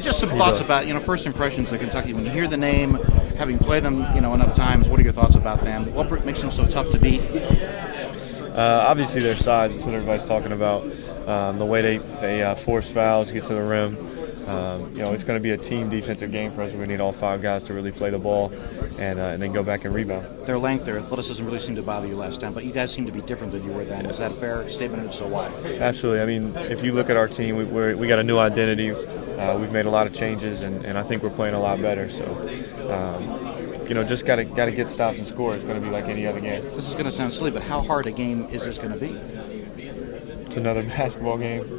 Just some thoughts about, first impressions of Kentucky. When you hear the name, having played them, enough times, what are your thoughts about them? What makes them so tough to beat? Obviously, their size. That's what everybody's talking about. The way they force fouls, get to the rim. It's going to be a team defensive game for us. We're going to need all 5 guys to really play the ball and then go back and rebound. Their length, their athleticism really seemed to bother you last time, but you guys seem to be different than you were then. Is that a fair statement, and so why? Absolutely. I mean, if you look at our team, we got a new identity. We've made a lot of changes, and I think we're playing a lot better. So, just got to get stops and score. It's going to be like any other game. This is going to sound silly, but how hard a game is this going to be? It's another basketball game, So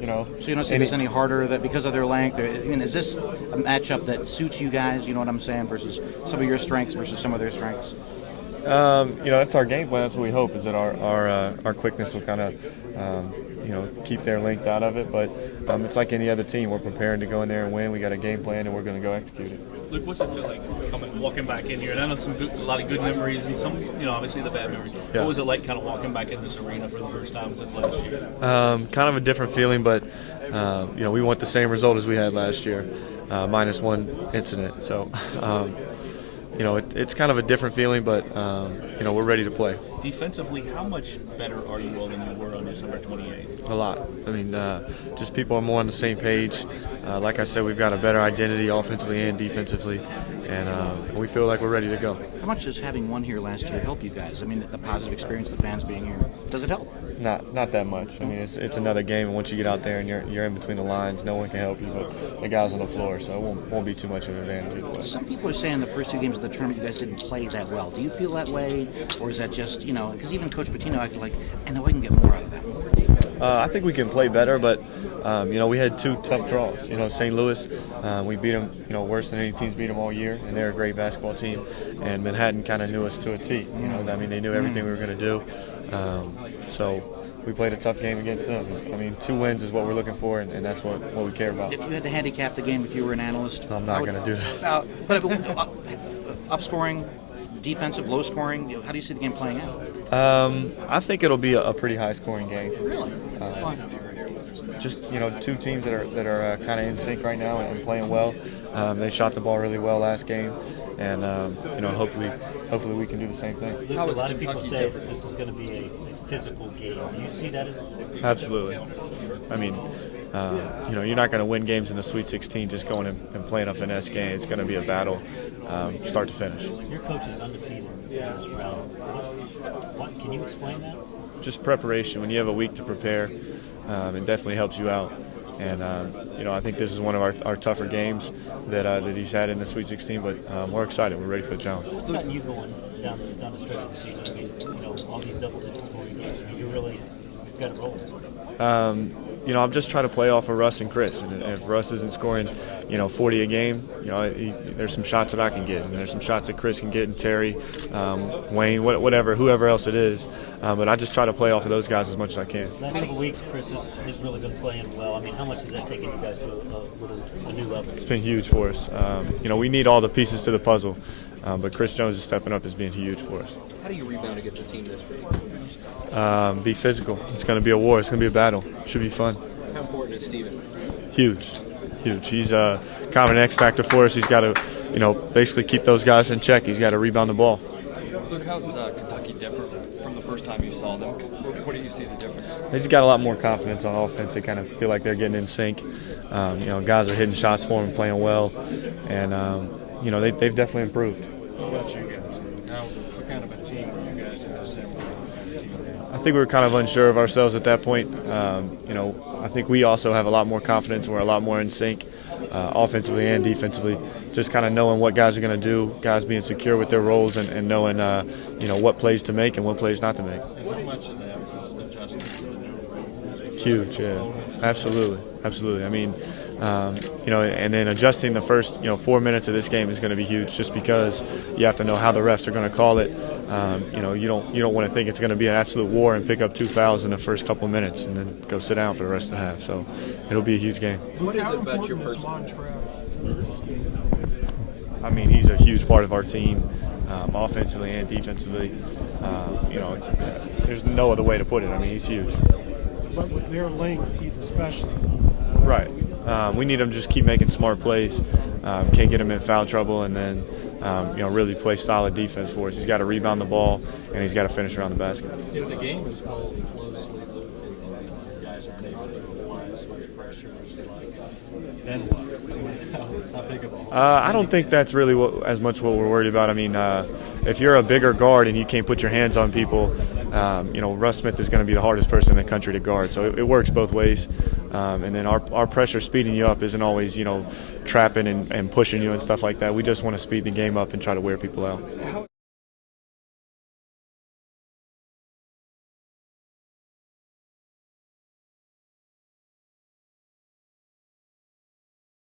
you don't see this any harder that because of their length? Is this a matchup that suits you guys? You know what I'm saying? Versus some of your strengths versus some of their strengths. That's our game plan. That's what we hope is that our quickness will kind of keep their length out of it. But it's like any other team. We're preparing to go in there and win. We got a game plan, and we're going to go execute it. Luke, what's it feel like walking back in here? And I know a lot of good memories and some, obviously the bad memories. Yeah. What was it like kind of walking back in this arena for the first time since last year? Kind of a different feeling, but we want the same result as we had last year, minus one incident. So, it's kind of a different feeling, but we're ready to play. Defensively, how much better are you all than you were on December 28th? A lot. I mean, just people are more on the same page. Like I said, we've got a better identity offensively and defensively, and we feel like we're ready to go. How much does having won here last year help you guys? I mean, the positive experience, the fans being here, does it help? Not that much. I mean, it's another game, and once you get out there and you're in between the lines, no one can help you but the guys on the floor, so it won't be too much of an advantage either way. Some people are saying the first 2 games of the tournament you guys didn't play that well. Do you feel that way, or is that just, because even Coach Pitino acted like, I know I can get more out of them. I think we can play better, but we had 2 tough draws. St. Louis, we beat them, worse than any teams beat them all year, and they're a great basketball team. And Manhattan kind of knew us to a T. They knew everything we were going to do. So we played a tough game against them. 2 wins is what we're looking for, and that's what we care about. If you had to handicap the game, if you were an analyst, I'm not going to do that. But up scoring, defensive, low scoring. How do you see the game playing out? I think it'll be a pretty high-scoring game. Really? Just 2 teams that are kind of in sync right now and playing well. They shot the ball really well last game, and hopefully we can do the same thing. A lot of people say that this is going to be a physical game. Do you see that as? Absolutely. I mean, you're not going to win games in the Sweet 16 just going and playing a finesse game. It's going to be a battle, start to finish. Your coach is undefeated in this round. What can you explain that? Just preparation. When you have a week to prepare, it definitely helps you out. And I think this is one of our tougher games that he's had in the Sweet 16. But we're excited. We're ready for the challenge. What's gotten you going down the stretch of the season? I mean, all these double-digit scoring games. I mean, you've got it rolling. I'm just trying to play off of Russ and Chris. And if Russ isn't scoring, 40 a game, there's some shots that I can get, and there's some shots that Chris can get, and Terry, Wayne, whatever, whoever else it is. But I just try to play off of those guys as much as I can. Last couple of weeks, Chris has really been playing well. I mean, how much has that taken you guys to a new level? It's been huge for us. We need all the pieces to the puzzle, but Chris Jones is stepping up has been huge for us. How do you rebound against a team this big? Be physical. It's going to be a war. It's going to be a battle. Should be fun. How important is Steven? Huge. He's kind of an X factor for us. He's got to, basically keep those guys in check. He's got to rebound the ball. Look, how's Kentucky different from the first time you saw them? What do you see the differences? They just got a lot more confidence on offense. They kind of feel like they're getting in sync. Guys are hitting shots for them, playing well, and they've definitely improved. What about you guys? What kind of a team are you guys in December? I think we were kind of unsure of ourselves at that point. I think we also have a lot more confidence. We're a lot more in sync, offensively and defensively. Just kind of knowing what guys are going to do, guys being secure with their roles, and knowing what plays to make and what plays not to make. And how much of that was adjustment to the new rules? Huge, yeah, absolutely. I mean, and then adjusting the first 4 minutes of this game is going to be huge, just because you have to know how the refs are going to call it. You don't want to think it's going to be an absolute war and pick up 2 fouls in the first couple minutes and then go sit down for the rest of the half. So it'll be a huge game. What is it about your person? I mean, he's a huge part of our team, offensively and defensively. There's no other way to put it. I mean, he's huge. But with their length, he's especially. Right. We need him to just keep making smart plays. Can't get him in foul trouble, and then really play solid defense for us. He's got to rebound the ball, and he's got to finish around the basket. If the game is held closely, and guys aren't able to apply as much pressure as you like, then how big of a I don't think that's really as much what we're worried about. I mean, if you're a bigger guard and you can't put your hands on people, Russ Smith is going to be the hardest person in the country to guard. So it works both ways. And then our pressure speeding you up isn't always, trapping and pushing you and stuff like that. We just want to speed the game up and try to wear people out.